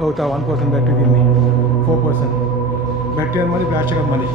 ඔව් තව 1% බැටරි තියෙන්නේ 4% බැටරිය මදි ෆ්ලෑෂ් එකක් මදි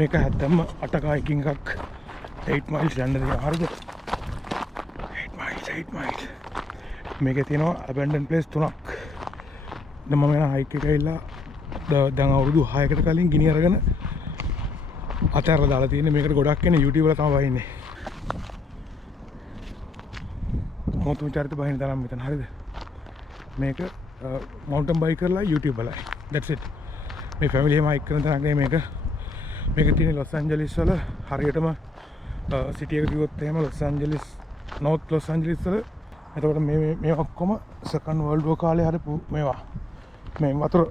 මේක හැත්තම අටකායකින් එකක් 8 miles යන්න තියෙනවා හරිද 8 miles මේකේ තියෙනවා abandoned place 3ක් දැන් මම යන හයික් එක ඇවිල්ලා දැන් අවුරුදු 6කට කලින් ගිනි අරගෙන අතහැරලා දාලා තියෙන්නේ මේකට ගොඩක් එන්නේ YouTube වල තමයි වහින්නේ මොතුම් චරිත බහින තරම් මෙතන හරිද මේක mountain bike කරලා YouTube වලයි that's it මේ family එකම හයික් කරන තරම් මේක තියෙන ලොස් ඇන්ජලිස් වල හරියටම සිටි එක කිව්වොත් එහෙම ලොස් ඇන්ජලිස් නෝත් ලොස් ඇන්ජලිස් වල එතකොට මේ ඔක්කොම සෙකන්ඩ් වර්ල්ඩ් වෝර් කාලේ හරි මේවා මේ වතුර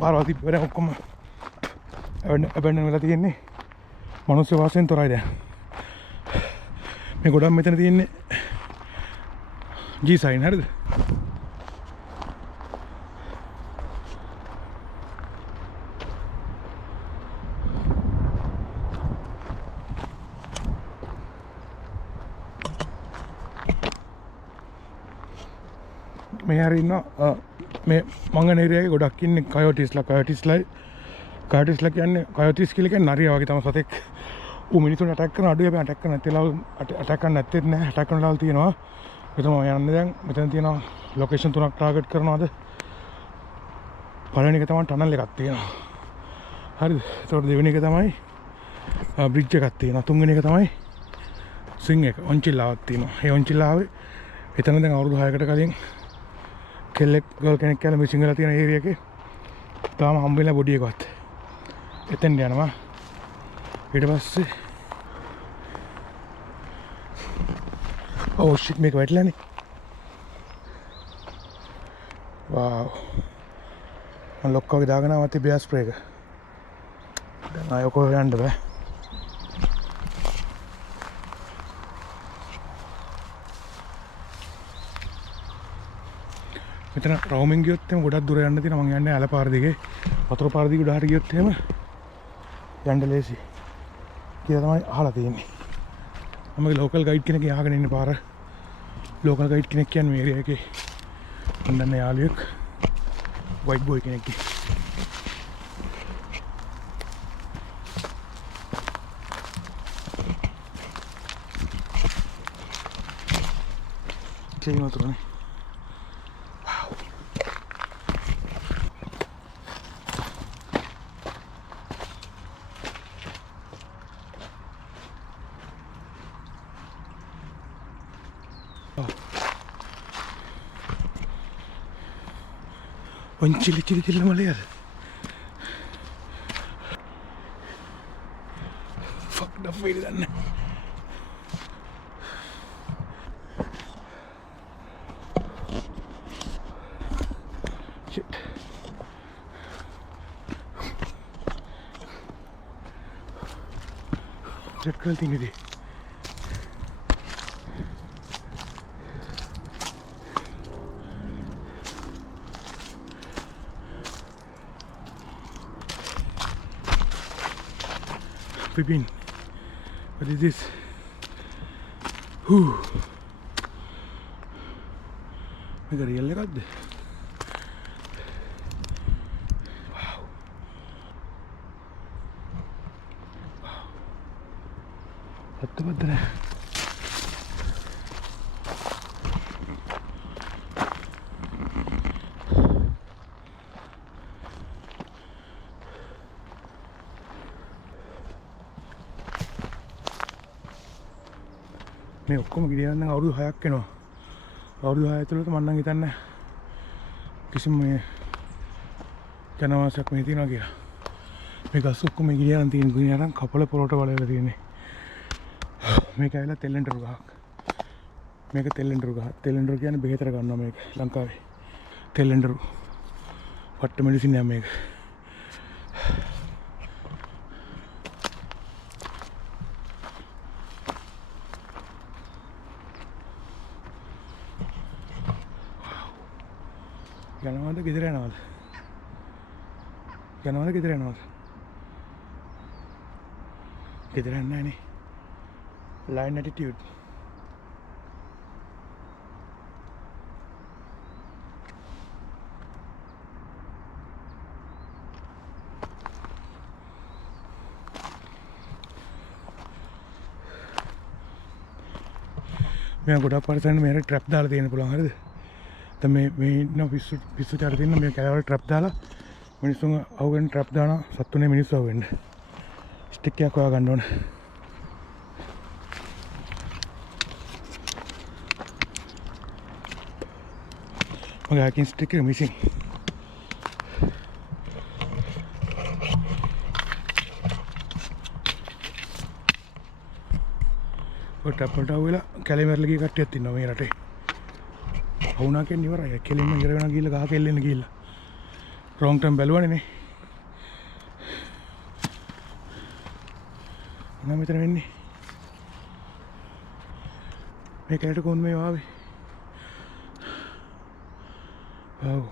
පාරවල් තිබ්බේ ඔක්කොම ඇබැන්ඩන් වෙලා තියෙන්නේ මනුස්ස වාසයෙන් තොරයි දැන් මේ ගොඩක් මෙතන තියෙන්නේ G sign හරිද මේ හරි ඉන්නවා මේ මංගන ඒරියාවේ ගොඩක් ඉන්නේ කයෝටිස්ලා කියන්නේ කයෝටිස් කියලා කියන්නේ නරියා වගේ තමයි සතෙක් ඌ මිනිසුන් ඇටැක් කරන අඩුවේ බෑ ඇටැක් කරන නැතිලා ඇටැක් කරන්න නැත්තේත් නෑ ඇටැක් කරන ලාල් තියෙනවා මෙතන මම යන්නේ දැන් මෙතන තියෙනවා ලොකේෂන් 3ක් ටාගට් කරනවාද පළවෙනි එක තමයි ටනල් එකක් තියෙනවා හරිද ඒතකොට දෙවෙනි එක තමයි බ්‍රිජ් එකක් තියෙනවා තුන්වෙනි එක තමයි ස්විං එක ඔන්චිල්ලාවක් තියෙනවා ඒ ඔන්චිල්ලාවේ එතන දැන් අවුරුදු 6කට කලින් කෙල්ලෙක් ගල් කෙනෙක් කියලා මේ සිංහල තියෙන ඒරියා එකේ තාම හම්බෙලා බොඩි එකවත් එතෙන් යනවා ඊට පස්සේ oh shit මේක වැටලානේ wow මම ලොක් වගේ දාගෙන ආවත් බියර් ස්ප්‍රේ එක දැන් ආයෙ කොහෙ යන්න බෑ මෙතන රෝමින් ගියොත් එහෙම ගොඩක් දුර යන්න තියෙනවා මම යන්නේ ඇල පාර දිගේ වතුර පාර දිගේ උඩහට ගියොත් එහෙම යන්න ලේසි කියලා තමයි අහලා තියෙන්නේ මම ලෝකල් ගයිඩ් කෙනෙක් යහගෙන ඉන්න පාර ලෝකල් ගයිඩ් කෙනෙක් කියන්නේ මේ ඒරියා එකේ ඉන්න යාළුවෙක් වයිට් බොයි කෙනෙක් කෙලිම වතුරනේ Chili Malayal. Fucked up way done. Shit. Jet girl thing is it? Pipin, what is this? Whew. I got real got this. Wow. Wow. What the matter? මේ ඔක්කොම ගෙනියන්න අවුරුදු 6ක් වෙනවා. අවුරුදු 6 ඇතුළත මම නම් හිතන්නේ කිසිම මේ ජනවාසයක් මේ තියෙනවා කියලා. මේ ගස් ඔක්කොම ගෙනියන්න තියෙන ගෙනියන කපල පොරොට වලලා තියෙන්නේ. මේක ඇවිල්ලා තෙල්ලෙන්ටරු ගහක්. මේක තෙල්ලෙන්ටරු ගහ. තෙල්ලෙන්ටරු කියන්නේ බෙහෙතර ගන්නවා මේක ලංකාවේ. තෙල්ලෙන්ටරු. පට්ට මෙඩිසින් එක මේක. යනවාද ගෙදර යනවාද? යනවාද ගෙදර යනවාද? ගෙදර යන්නේ නැහැ නේ. Line attitude. मैं ගොඩක් පරිසරෙන් මේකට ට්‍රැප් දාලා තියෙන්න පුළුවන් හරිද? දැන් මේ ඉන්න පිස්සු චාර තියෙන මේ කැලවල ට්‍රැප් දාලා මිනිස්සුන් අවුගෙන ට්‍රැප් දානවා සත්තුනේ මිනිස්සු අවුෙන්න. ස්ටික් එකක් හොයා ගන්න ඕන. මගේ හකින් ස්ටික් එක මිසින්. ඔය ට්‍රැප් වලට අවුලා කැලේ මැරලා ගිය කට්ටියක් ඉන්නවා මේ රටේ. වුණා කියන්නේ ඉවරයි. කෙලින්ම ඉර වෙනවා ගිහලා ගහ කෙල්ලෙන්න ගිහලා. රොං ටර්ම් බැලුවනේ නේ. මොනවා මෙතන වෙන්නේ? මේ කැලේට කොහොමද මේ ආවේ? ඔව්.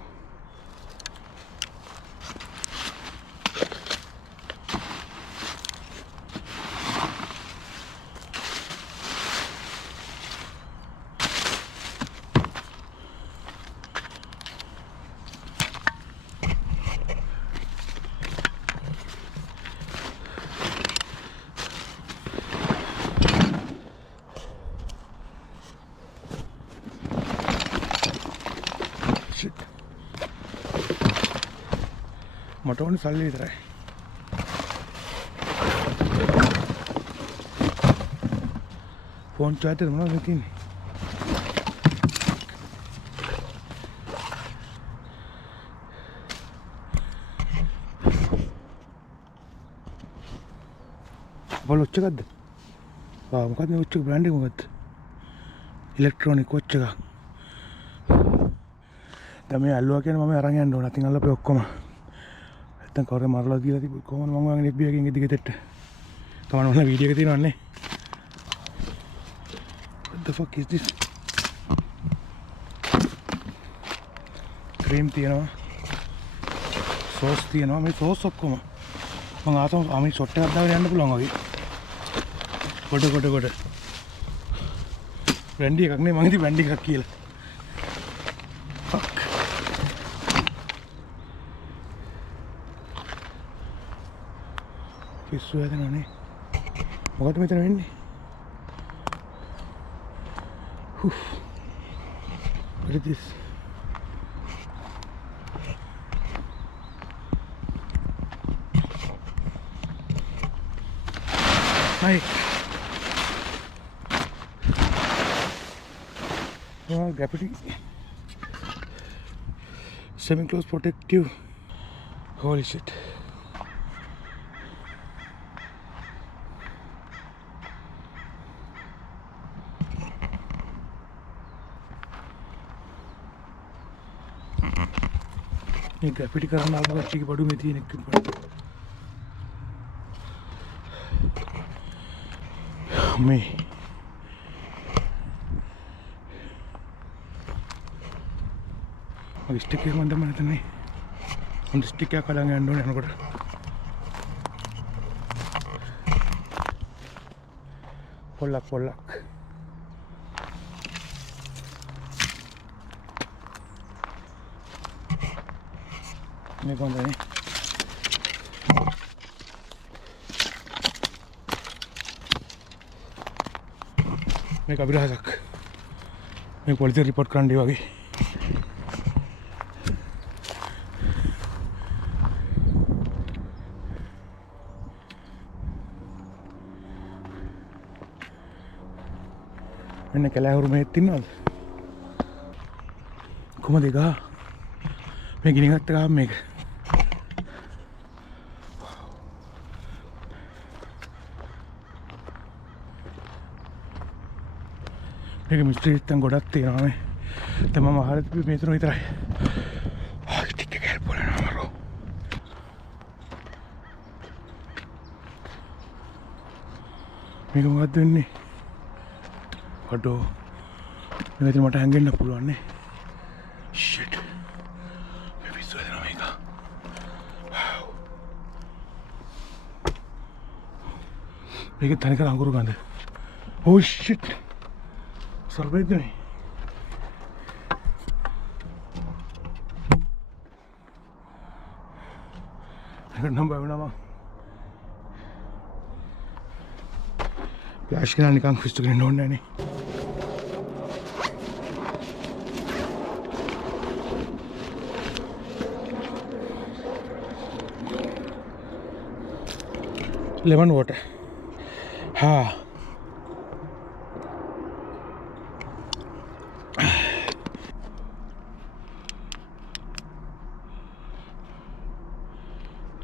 මට ඕනේ සල්ලි විතරයි. ෆෝන් චාර්ජර් මොනවද තියෙන්නේ? බල ඔච්ච එකක්ද? මොකක්ද මේ ඔච්ච බ්‍රෑන්ඩ් එක මොකක්ද? ඉලෙක්ට්‍රොනික ඔච්ච එකක්. දැන් මේ අල්ලුවා කියන්නේ මම අරන් යන්න ඕන. අතින් අල්ලපේ ඔක්කොම. නැත්තම් කවුරු මරලා දීලා තිබු කොහොමද මම වගේ FB එකකින් ඉදිරියට දෙට්ට. තමන් වල වීඩියෝ එක තියෙනවන්නේ. What the fuck is this? Cream තියෙනවා. සෝස් තියෙනවා. මේ සෝස් ඔක්කොම මම ආතම අමි ෂොට් එකක් දාගෙන යන්න පුළුවන් වගේ. කොට. බ්‍රෑන්ඩි එකක් නේ මං ඉතින් බ්‍රෑන්ඩි එකක් කියලා. පිස්සු හැදෙනවනේ. මොකද මෙතන වෙන්නේ? What is this? Hi. Graffiti. Semi-close protective. Holy shit. ये ग्राफिटी करना आपको अच्छी की बड़ू में थी मैं स्टिक मंद मन ಒಂದು ಸ್ಟಿಕ್ ಹಾಕದಂಗೆ ಅಂಡು ನಾನು ಕೂಡ ಪೊಳ್ಳಕ್ ಮೇಕೊಂಡನೆ मैं कभी रह सक मैं पुलिस रिपोर्ट करने होगी මෙන්න කැලෑවුරු මේත් ඉන්නවද? කොහමද ඒක? මේ ගිනි ගත්ත ගාම මේක. මේක මිස්ට්‍රීස් තන් ගොඩක් තියෙනවා මේ. දැන් මම අහලා තිබ්බේ මේ තුන විතරයි. ටික එක බලනවා මරෝ. මේක මොකද්ද වෙන්නේ? අඩෝ. මේක ඉතින් මට හැංගෙන්න පුළුවන් නේ. shit. මේ පිස්සු වෙනවා මේක. wow. මේක තනිකර අඟුරු ගඳ. oh shit. සල්බෙද්ද නේ. ඒක නම් බවනවා මම. ෆ්ලෑෂ් කරලා නිකන් ක්‍රිස්ට් ගන්න ඕනේ නේ. lemon water. हाँ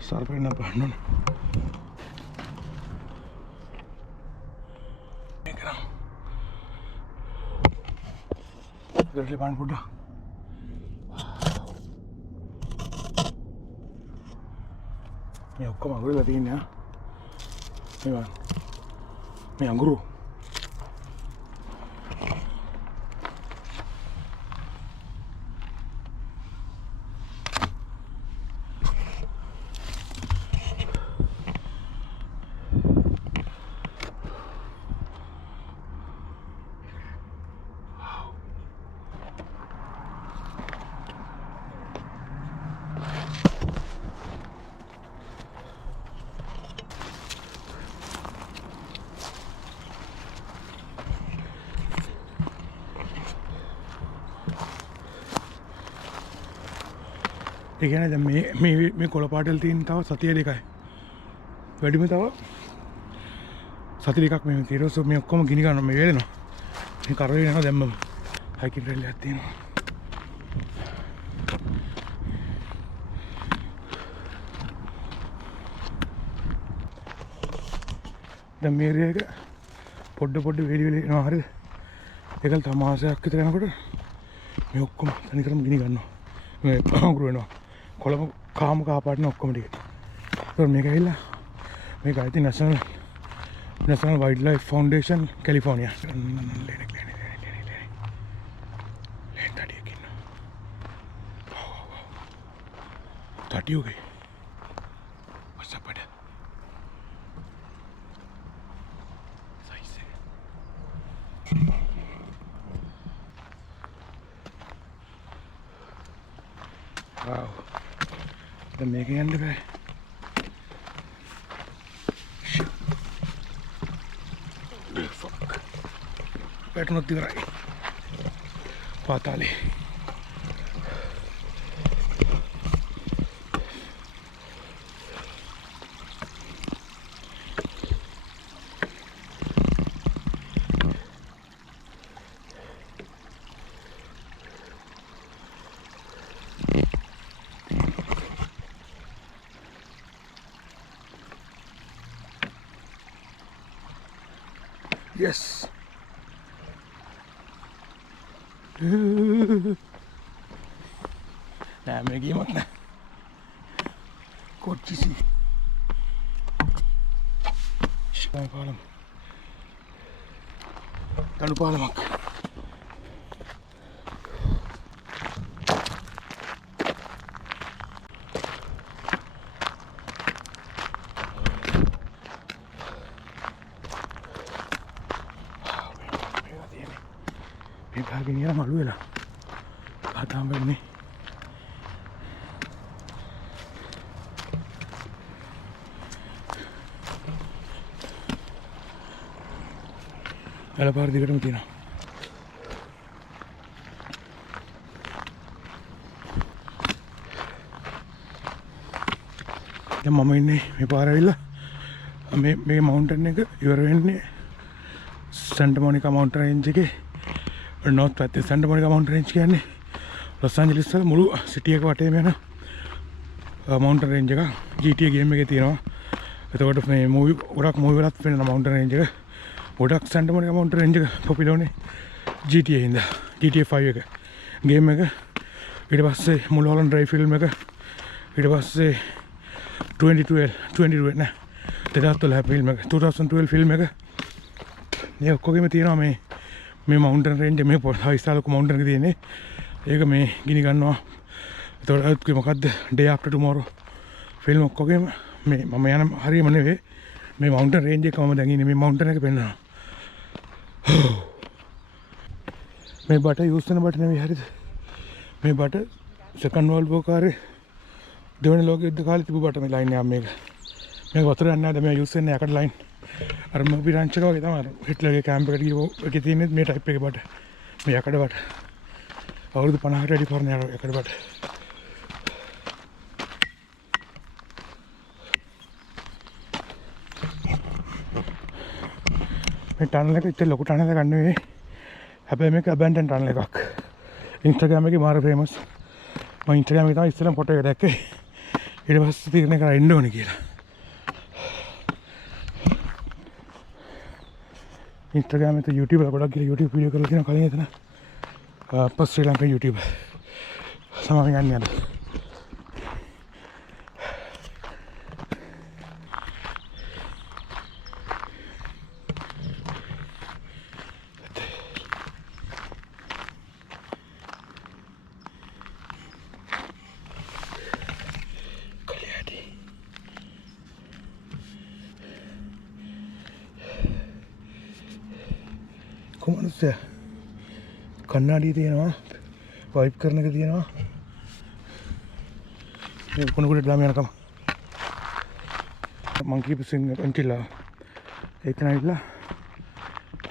सर पे ना पहनो ना इधर पानी फुटा ये हुक्का मांगो लगी है ना मैं अंगूर ඒ කියන්නේ දැන් මේ කොළ පාටල් තියෙන තව සතිය දෙකයි. වැඩිම තව සති දෙකක් මේ තියෙනවා. සෝ මේ ඔක්කොම ගිනි ගන්නවා මේ වේලෙනවා. මේ කරේ යනවා දැම්මම. හයිකින් ට්‍රේල් එකක් තියෙනවා. දැන් මේ ඒරියා එක පොඩ වෙලි එනවා හරිද? ඒකල් තව මාසයක් විතර යනකොට මේ ඔක්කොම තනිකරම ගිනි ගන්නවා. මේ අඟුරු වෙනවා. කොළඹ කාම කාපාටන ඔක්කොම ටික. ඒක මේක ඇවිල්ලා මේක ඇති National Wildlife Foundation California. තටියෝ ගේ. What's up with it? Size. Wow. The making end of it. Fuck. Better not do right. Patali. Yes. Nah, मैं गई मत ना कोची सी शिकाय पालम तनु पालमक भागी नहीं मालूम है खाता हूँ नहीं अला बाहर दिखा मुझे ना जब मम्मी ने मैं पारा इल्ला मैं माउंटेन ने का इवर वेन्ने සැන්ටා මොනිකා මවුන්ටන් රේන්ජ් එකේ නෝත් පැත්තේ සැන්ටා මොනිකා මවුන්ටන් රේන්ජ් කියන්නේ ලොස් ඇන්ජලිස් වල මුළු සිටි එක වටේම යන මවුන්ටන් රේන්ජ් එක. GTA ගේම් එකේ තියෙනවා. එතකොට මේ ගොඩක් මූවි වලත් වෙන මවුන්ටන් රේන්ජ් එක. ගොඩක් සැන්ටා මොනිකා මවුන්ටන් රේන්ජ් එක පොපියුලර් උනේ GTA හින්දා. GTA 5 එක ගේම් එක. ඊට පස්සේ මුල්හොලන්ඩ් ඩ්‍රයිව් ෆිල්ම් එක. ඊට පස්සේ 2012 නෑ 2012 ෆිල්ම් එක 2012 ෆිල්ම් එක. මේ ඔක්කොගෙම තියෙනවා මේ මවුන්ටන් රේන්ජ් මේ හයිස්තාලක මවුන්ටන් එක තියෙන්නේ. ඒක මේ ගිනි ගන්නවා. එතකොට මොකද්ද Day After Tomorrow ෆිල්ම් ඔක්කොගෙම මේ මම යන හරියම නෙවෙයි මේ මවුන්ටන් රේන්ජ් එක මම දැන් ඉන්නේ මේ මවුන්ටන් එක පෙන්වනවා. මේ බට යූස් වෙන බට නෙවෙයි හරිද? මේ බට සෙකන්ඩ් වර්ල්ඩ් වෝර් කාලේ දෙවෙනි ලෝක යුද්ධ කාලේ තිබු බට මේ ලයින් එක මේක වතුර යන්නේ නැහැ. මේ යූස් වෙන්නේ යකඩ ලයින්. අර මොබි රාන්ච් එක වගේ තමයි හිට්ලර්ගේ කැම්ප් එකට ගිහුව එකේ තියෙන්නේ මේ ටයිප් එකේ බට. මේ යකඩ බට. අවුරුදු 50කට වැඩි පරණ යකඩ බට. මේ ටනල් එක ඉතින් ලොකු ටනල් එකක් නෙවෙයි. හැබැයි මේක ඇබැන්ඩන් ටනල් එකක්. ඉන්ස්ටාග්‍රෑම් එකේ මාර ෆේමස්. මම ඉන්ස්ටාග්‍රෑම් එකේ තමයි ඉස්සෙල්ලාම ෆොටෝ එක දැක්කේ. ඊට පස්සේ තීරණය කරා එන්න ඕනේ කියලා. ඉන්ස්ටාග්‍රෑම් එකේ YouTube වල ගොඩක් ගිහලා YouTube වීඩියෝ කරලා තියෙනවා කලින් එතන. අප්පස් ශ්‍රී ලංකා YouTube. සමාවෙන් යන්නේ අද. කොමනුස්සය කන්නාඩිය තියෙනවා වයිප් කරන එක තියෙනවා මේ කොනකට දාම යනකම මං කීප සිං පන්තිලා එතන ඉල්ලා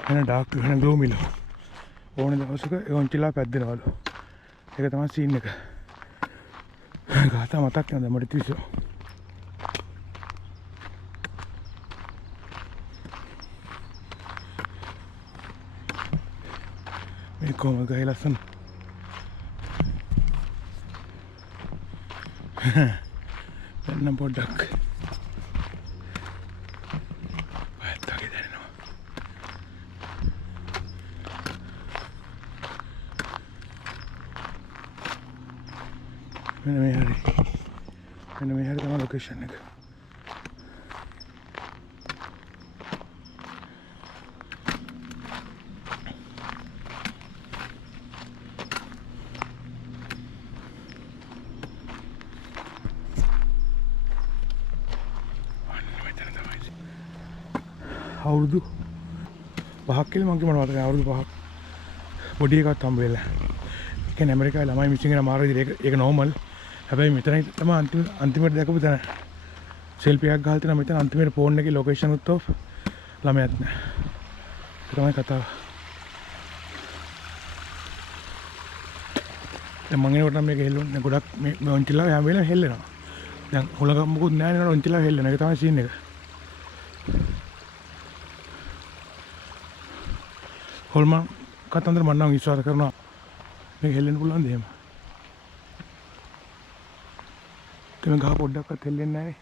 එන ඩාක්ටර් වෙන ග්ලෝමිල ඕන දවසක ඒ ඔන්චිලා පැද්දෙනවලු. ඒක තමයි සීන් එක. ගාථා මතක් නේද මට තියසෝ. මේ කොහොම ගහයි ලස්සන. එන්න පොඩ්ඩක්. වැත්තගේ දැනෙනවා. මෙන්න මේ හරි. මෙන්න මේ හරි තමයි ලොකේෂන් එක. අවුරුදු 5ක් කියලා මම කිව්වම මතකයි. අවුරුදු 5ක් පොඩි එකක් හම්බ වෙලා. ඒ කියන්නේ ඇමරිකාවේ ළමයි මිසින් වෙන මාර විදිහට ඒක නෝමල්. හැබැයි මෙතන තමයි අන්තිමට දැකපු තැන. සෙල්ෆි එකක් ගහලා තියෙනවා මෙතන අන්තිමට ෆෝන් එකේ ලොකේෂන් උත් ඔෆ් ළමයාත් නැහැ. ඒක තමයි කතාව. දැන් මම එනකොට මේක හෙල්ලුන්නේ ගොඩක් මේ ඔන්චිලා හැම වෙලාවෙම හෙල්ලෙනවා. දැන් හොලගම් මොකුත් නැහැ නේද ඔන්චිලා හෙල්ලෙනවා. ඒක තමයි සීන් එක. හොල්මන් කතන්දර මම නම් විශ්වාස කරනවා මේක හෙල්ලෙන්න පුළුවන් දෙයක්. තෙම ගහ පොඩ්ඩක්වත් හෙල්ලෙන්නේ නැහැ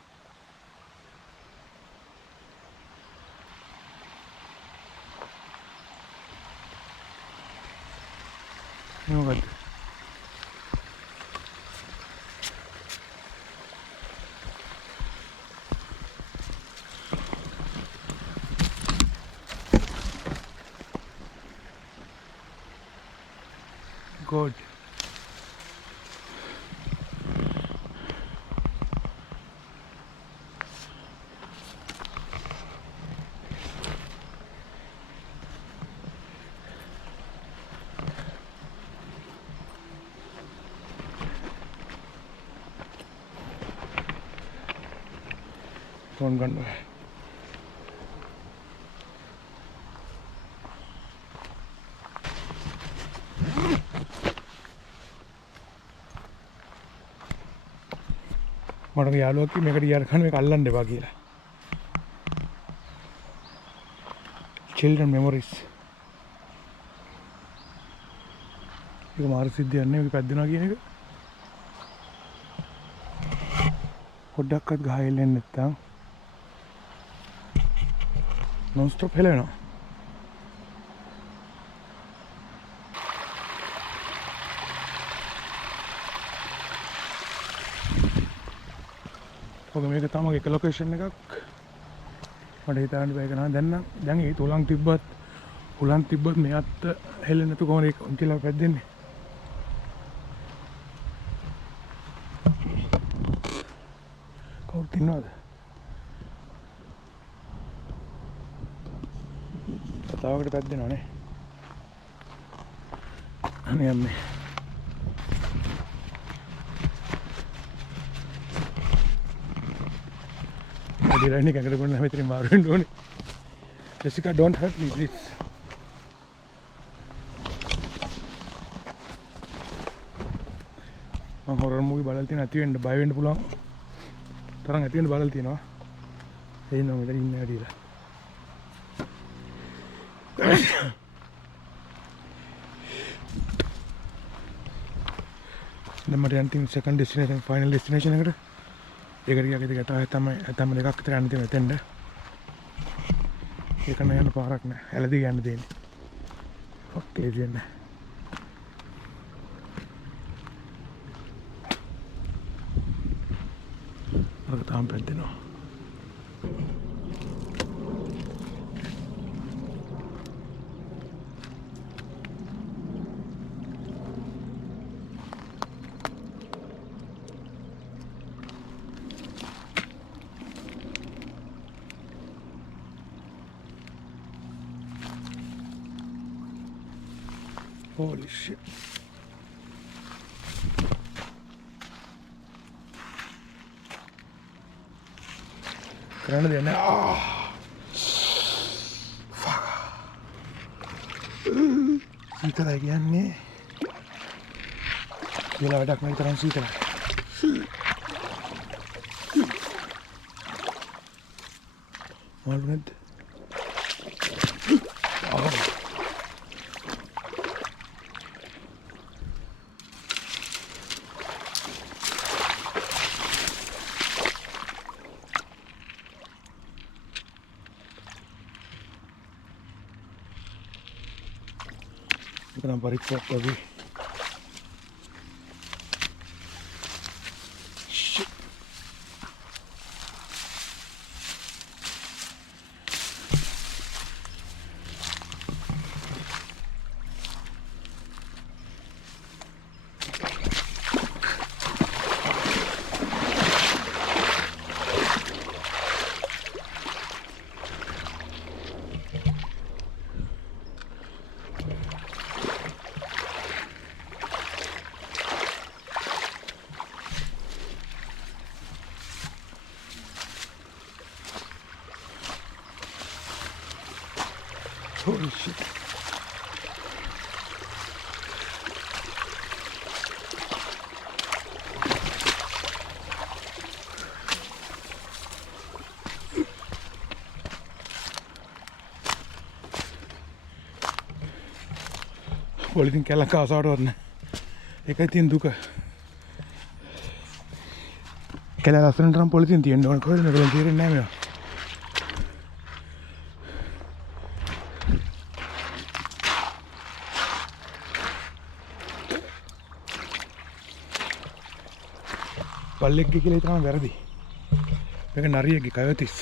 නේ. මොකද්ද? God. Phone gun. මට යාළුවා කිව්වා මේකට යාර කන මේක අල්ලන්න එපා කියලා. Children memories. ඒක මාර සිද්ධියක් නෙවෙයි පැද්දෙනවා කියන එක. පොඩ්ඩක්වත් ගහෙල්ලෙන්නේ නැත්තම් non stop හෙලනවා. ඔක මේක තමයි එක ලොකේෂන් එකක්. මට හිතන්න බෑ කනවා දැන් ඒ උලන් තිබ්බත් මෙයාත් හෙල්ලෙන්නේ නැතු කොහොමද ඒක කියලා පැද්දෙන්නේ. කවුරුත් ඉන්නවද? කතාවකට පැද්දෙනව නේ. අනේ අම්මේ. Dirani kagak pernah metri maruin doni. Jessica, don't hurt me, please. Ang horror movie balal tin ati end buy end pulang. Tarang ati end balal tin no. Hey no metri inne adila. Nama dia anting second destination, final destination eකට. ඒකට ගියා කිය ගැටා තමයි දෙකක් විතර යන්න තියෙන එතෙන්ද. ඒක නෑ යන පාරක් නෑ. ඇලදී යන්න දෙන්නේ. ඔක්කේ දෙන්න. අර තාම පැද්දෙනවා. Holy shit. කරන්න දෙන්න. සීතලයි කියන්නේ. කියලා වැඩක් නෑ තරම් සීතලයි. මාළු නැද්ද? Kita nampak report lagi. Shit. Holy shit. Politin kella kaasaaට වරන එකයි තියෙන දුක. කැල ලස්සනට නම් පොලිතින් තියෙන්න ඕන කොහෙද මේගොල්ලෝ තේරෙන්නේ නැහැ මේවා. පල්ලෙක්ගේ කියලා හිතනවා වැරදි. මේක නරියෙක්ගේ කයොතිස්.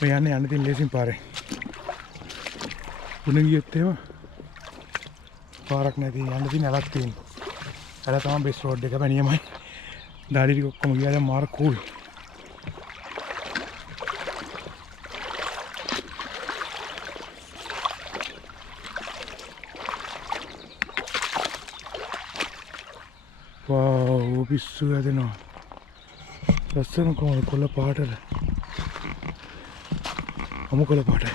මේ යන්න තියෙන ලේසින් පාරේ. උණ ගියොත් එහෙම පාරක් නැති යන්න තියෙන ඇලක් තියෙනවා. ඇල තමයි බෙස් රෝඩ් එක පැනියමයි. දාඩි ටික ඔක්කොම ගියා දැන් මාර කූල්. Wow, පිස්සු හැදෙනවා. ලස්සන කොහොමද කොළ පාටද? අමු කොළ පාටයි.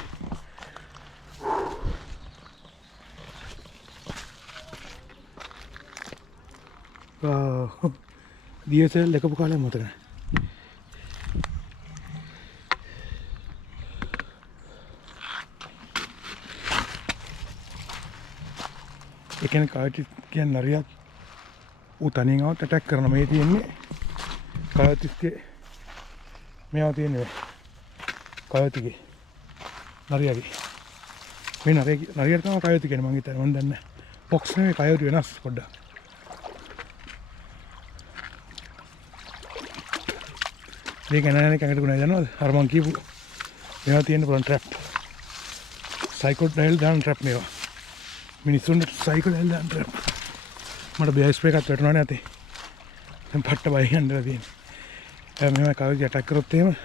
DSL එකපු කාලේ මතක නැහැ. ඒ කියන්නේ කයොටි කියන්නේ නරියක් ඌ තනියෙන් આવත් ඇටැක් කරන මේ තියෙන්නේ කයොටිස්ගේ මේවා තියෙන්නේ කයොටිගේ නරියගේ මේ නරියට තමයි කයොටි කියන්නේ මං හිතන්නේ මන් දන්නේ නැහැ පොක්ස් නෙවෙයි කයොටි වෙනස් පොඩ්ඩක් මේක නෑනේ කැකට ගුණයි දන්නවද අර මං කියපු මේවා තියෙන පුළුවන් ට්‍රැප් සයිකෝඩයිල් දාන ට්‍රැප් මේවා මිනිස්සුන්ට සයිකෝඩයිල් දාන ට්‍රැප් මට බේස් එකක් වැටුණානේ අතේ දැන් පට්ට බය යන්නලා තියෙන්නේ මෙහෙම කවුරුත් ඇටැක් කරොත් එහෙම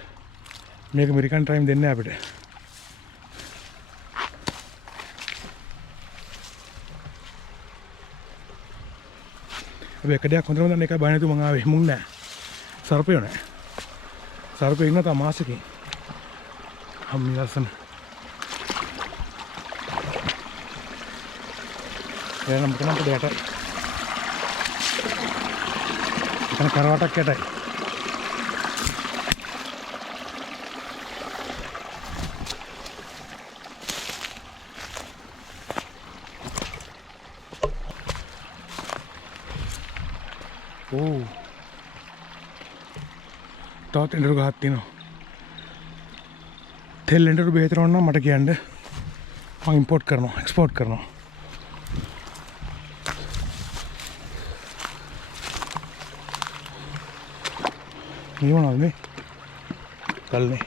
මේක ඇමරිකන් ටයිම් දෙන්නේ අපිට අපි එක දෙයක් හොඳම දන්න එකයි බය නැතුව මං ආවේ මුන් නෑ සර්පයෝ නෑ සර්පයෝ ඉන්න තා මාසෙකින් අම්මි ලස්සන එනම් මොකක්ද දෙයට එතන කරවටක් යටයි ඕ තවත් එඬරු ගහක් තියෙනවා තෙල් එඬරු බෙහෙතර වුණා මට කියන්න මම ඉම්පෝට් කරනවා එක්ස්පෝර්ට් කරනවා මේ මොනවද මේ කල්නේ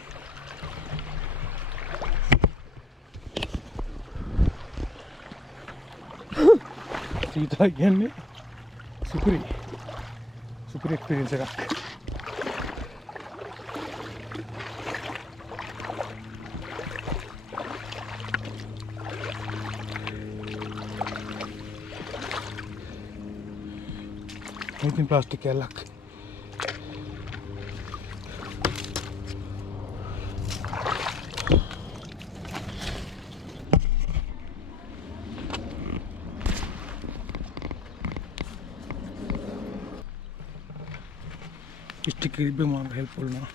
සීතා කියන්නේ සුපිරි එක්ස්පීරියන්ස් එකක් ඉතින් ප්ලාස්ටික් කැල්ලක් स्टिकर भी मांग हेल्पफुल ना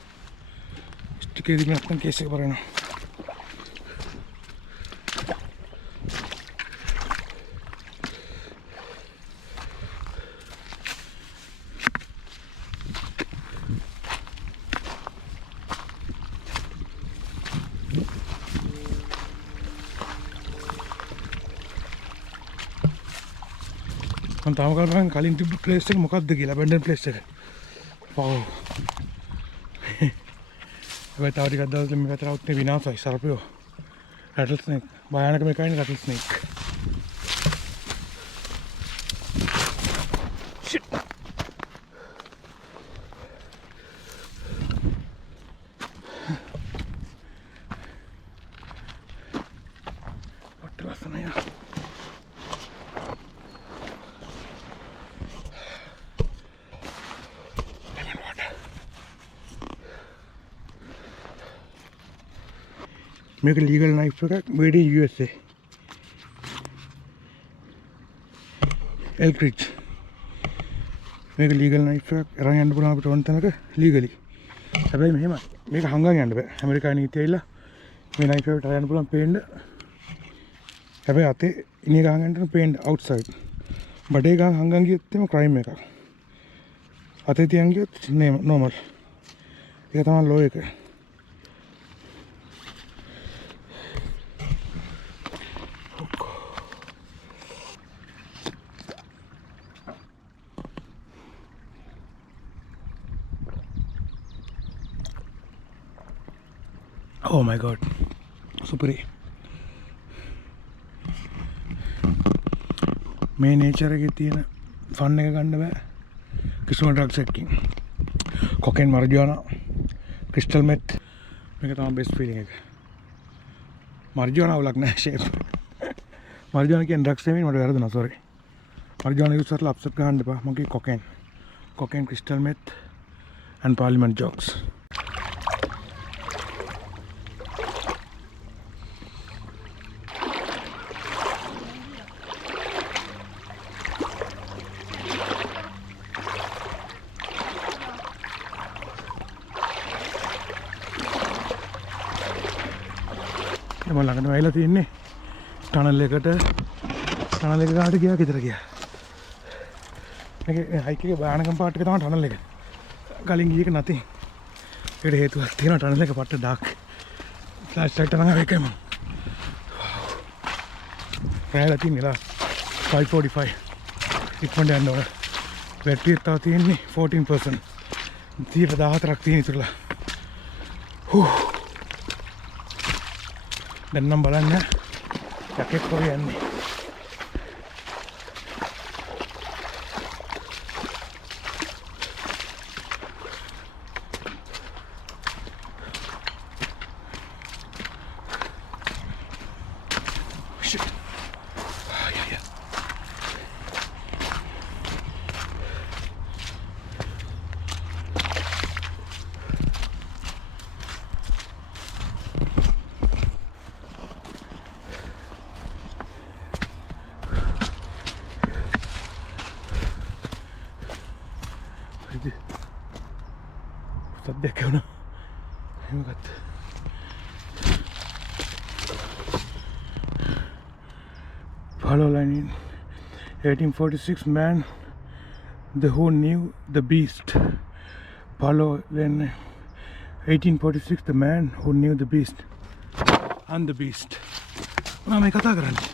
स्टिकर में अपन कैसे भरना हम ताम कर कलिंग प्लेस मुकद्द की अबेंडन प्लेस वाओ अब तव ටිකක් දවසකින් මේ පැත්තට આવුත් විනාශයි සර්පයෝ රැටල් ස්නේක් භයානක මේකයිනේ රැටල් ස්නේක් shit what ලස්සනයි මේක ලීගල් නයිෆ් එකක් made in USA එල්ක්‍රිච් මේක ලීගල් නයිෆ් එකක් අරන් යන්න පුළුවන් අපිට ඕන තැනක ලීගලි හැබැයි මෙහෙම මේක හංගන් යන්න බෑ ඇමරිකාවේ නීතිය ඇවිල්ලා මේ නයිෆ් එකට යන්න පුළුවන් පේන්න හැබැයි අතේ ඉනේ ගහන් යන්න පේන්න අවුට්සයිඩ් බඩේ ගහන් හංගන් ගියොත් එම ක්‍රයිම් එකක් අතේ තියන් ගියොත් නෝමල් ඒක තමයි ලෝ එක Oh my god, super. මේ නේචර් එකේ තියෙන ෆන් එක ගන්න බෑ කිසිම ඩ්‍රග්ස් එකකින් කොකේන් මරිජුවානා ක්‍රිස්ටල් මෙත් මේක තමයි බෙස්ට් ෆීලිං එක මරිජුවානා වලක් නෑ ෂේප් මරිජුවානා කියන්නේ ඩ්‍රග්ස් නෙමෙයි මට වැරදුනා සෝරි මරිජුවානා යූස් කරලා අප්සෙට් ගන්න එපා මම කිව්වේ කොකේන් ක්‍රිස්ටල් මෙත් and parliament jokes මම ළඟට වෙයිලා තින්නේ ටනල් එකට टनल එක ගානට ගියා ගෙදර ගියා. මේක හයික් එකේ බානකම් පාට් එක තමයි ටනල් එක. කලින් ගියේ එක නැති. ඒකට හේතුවක් තියෙනවා ටනල් එක පට්ට ඩාර්ක්. ෆ්ලෑෂ් ලයිට් එක නම් ඒකයි මම. රැයලා තියෙනවා 5:45. ඉක්මනට යන්න ඕන. බැටරි එක තව තියෙන්නේ 14%. 14ක් තියෙන ඉතුරුලා. දැන් නම් බලන්න ජැකට් කොහේ යන්නේ. සද්දයක් වුණා. එහෙම ගත්තා. Follow line in 1846 man the who knew the beast. Follow line 1846 the man who knew the beast. And the beast. මොනවා මේ කතා කරන්නේ?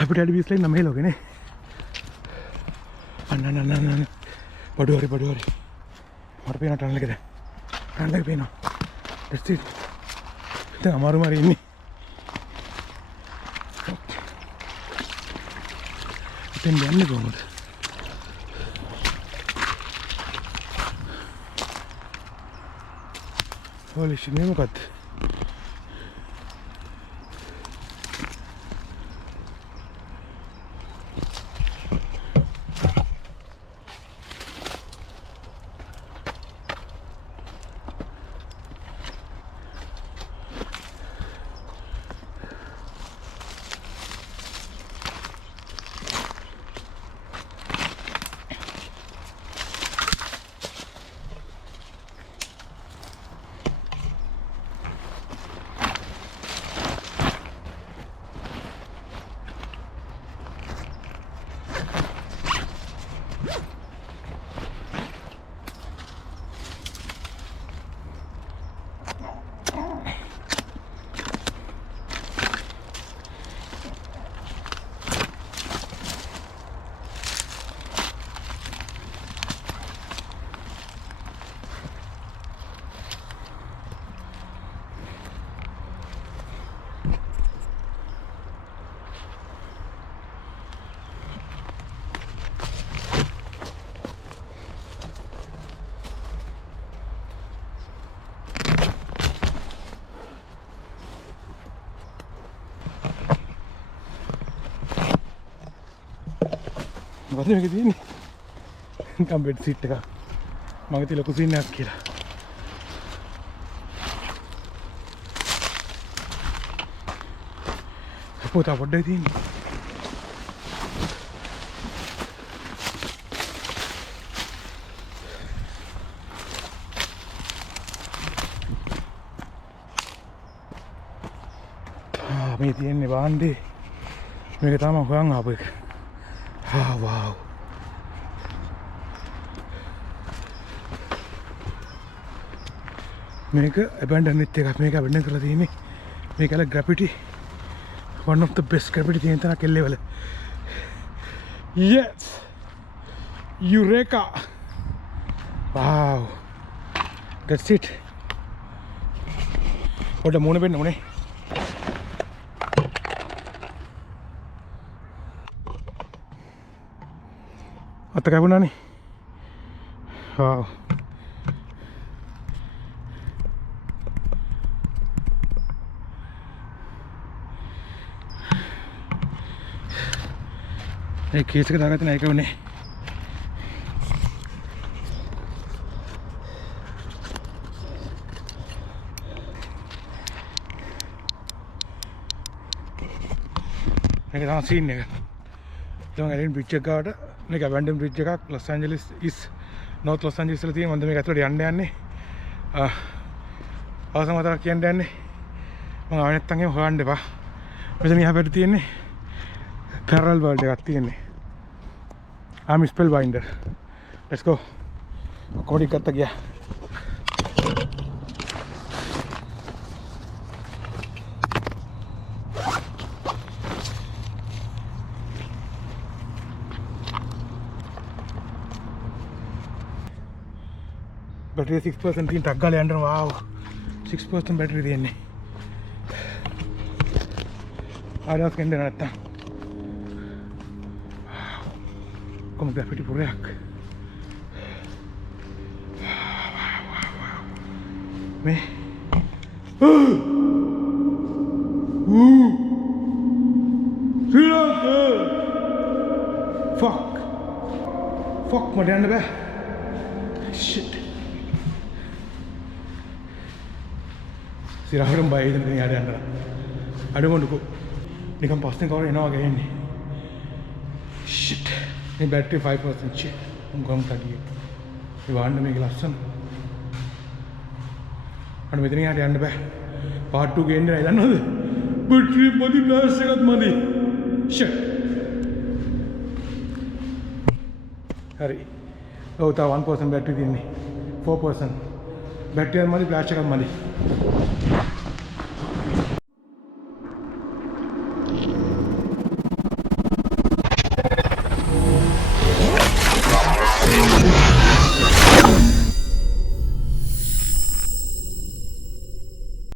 අපිට ඇඩි බීස් ලයින් නම් මේ ලෝකේ නේ. අන්න බඩු හරි මට පේනවා ටනල් එක දැන්. ටනල් එක පේනවා. that's it. දැන් අමාරු මාරි ඉන්නේ. ඉතින් යන්නේ කොහොමද? holy shit මේ මොකද්ද? මොකද මේක තියෙන්නේ? නිකන් බෙඩ් සීට් එකක්. මගේ තියෙන ලොකු සීන් එකක් කියලා. පොත පොඩ්ඩයි තියෙන්නේ. මේ තියෙන්නේ බාණ්ඩේ. මේක තමයි හොයන් ආපු එක. wow. මේක abandoned එකක්. මේක abandon කරලා තියෙන්නේ. මේකල graffiti one of the best graffiti තියෙන තැනක් එල්ලේ වල. yes eureka wow that's it. පොඩ මොන වෙන්න උනේ? අත කැපුණානේ. wow ඒ කේස් එක දාගත්ත නෑ ඒක උනේ. මේක තමයි සීන් එක. දැන් එලින් බ්‍රිජ් එක ගාවට මේක abandoned bridge එකක් Los Angeles north Los Angeles වල තියෙන. මම මේක ඇතුළට යන්න යන්නේ. අවසන් වතාවක් කියන්න යන්නේ. මම ආව නැත්තම් එහෙම හොයන්න එපා. මෙතන එහා පැත්තේ තියෙන්නේ පැරලල් වර්ල්ඩ් එකක් තියෙන්නේ. I'm spellbinder. Let's go. කොඩි ගත්ත ගියා. बैटरी 6% तीन टक्का ले अंडर वाव 6% बैटरी තියෙන්නේ ආරස් කෙන්දේ නැත්තම් කොහොමද අපිට පුරයක් මේ ශ්‍රී ලංකා fuck මට යන්න බෑ shit සිරහටම බයි ඉතින් යාට යන්න අඩුමඩුකෝ නිකන් පස්සේ කවර එනවා වගේ එන්නේ shit මේ බැටරි 5% shit මම ගම් කඩියේ ඒ වහන්න මේක ලස්සන අන්න මෙතන යාට යන්න බෑ part 2 ගේන්නේ නැහැ දන්නවද බැටරි මදි ෆ්ලෑෂ් එකත් මදි shit හරි ඔව් තව 1% බැටරි තියෙන්නේ 4% බැටරි මදි ෆ්ලෑෂ් එකත් මදි